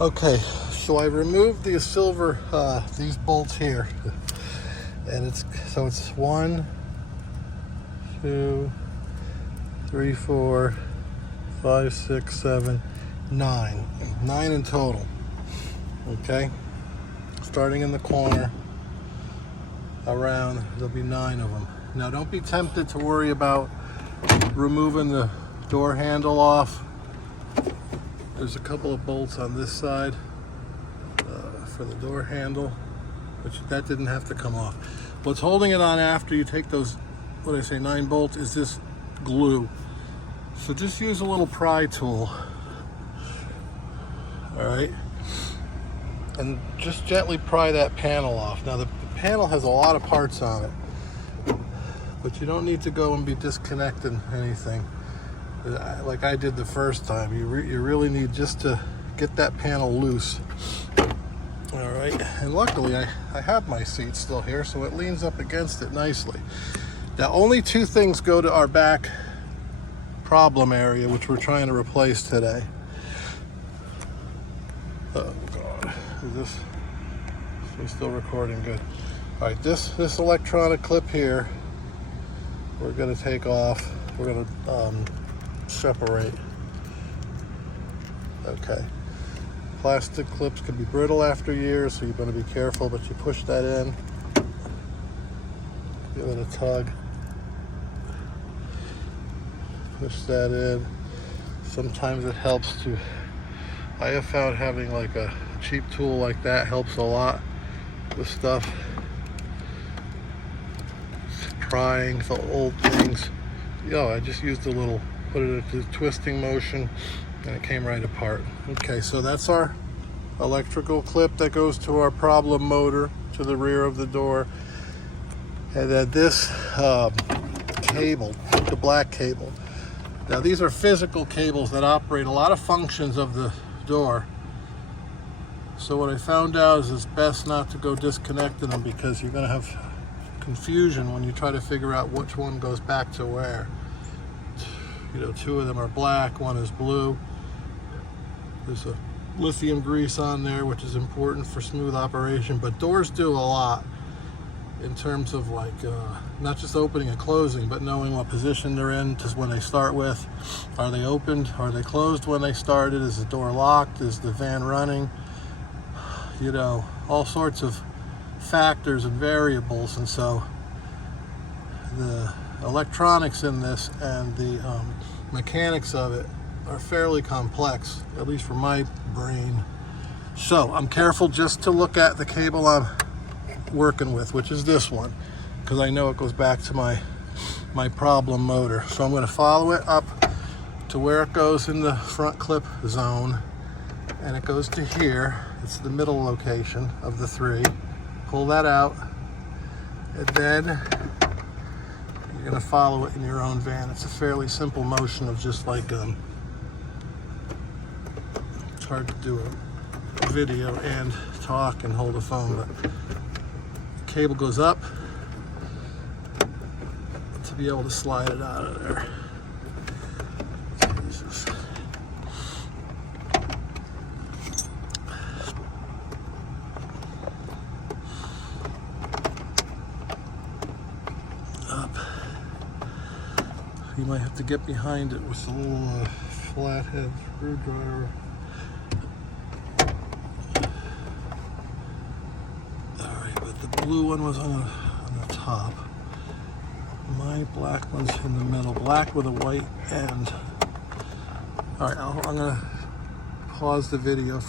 Okay, so I removed the silver, these bolts here, and it's 1, 2, 3, 4, 5, 6, 7, 9 in total. Okay, starting in the corner around, there'll be 9 of them. Now don't be tempted to worry about removing the door handle off. There's a couple of bolts on this side for the door handle, which that didn't have to come off. What's holding it on after you take those, 9 bolts, is this glue. So just use a little pry tool, all right? And just gently pry that panel off. Now the panel has a lot of parts on it, but you don't need to go and be disconnecting anything like I did the first time. You really need just to get that panel loose. All right, and luckily I have my seat still here, so it leans up against it nicely. Now only 2 things go to our back problem area, which we're trying to replace today. Oh God, is this still recording? Good. All right, this electronic clip here, we're gonna take off. We're gonna separate. Okay. Plastic clips can be brittle after years, so you're going to be careful, but you push that in, give it a tug, push that in. Sometimes it helps to, I have found having like a cheap tool like that helps a lot with stuff, prying for old things. I just used a little, put it into twisting motion, and it came right apart. Okay, so that's our electrical clip that goes to our problem motor to the rear of the door. And then this cable, the black cable. Now these are physical cables that operate a lot of functions of the door. So what I found out is it's best not to go disconnecting them, because you're gonna have confusion when you try to figure out which one goes back to where. 2 of them are black, 1 is blue. There's a lithium grease on there, which is important for smooth operation, but doors do a lot in terms of like not just opening and closing, but knowing what position they're in. Just when they start with, are they opened, are they closed when they started, is the door locked, is the van running, all sorts of factors and variables. And so the electronics in this and the mechanics of it are fairly complex, at least for my brain. So I'm careful just to look at the cable I'm working with, which is this one, because I know it goes back to my problem motor. So I'm going to follow it up to where it goes in the front clip zone, and it goes to here. It's the middle location of the 3. Pull that out, and then you're going to follow it in your own van. It's a fairly simple motion of just like it's hard to do a video and talk and hold a phone, but the cable goes up to be able to slide it out of there. Jesus. Up. You might have to get behind it with a little flathead screwdriver. Alright, but the blue one was on the top. My black one's in the middle. Black with a white end. Alright, I'm going to pause the video.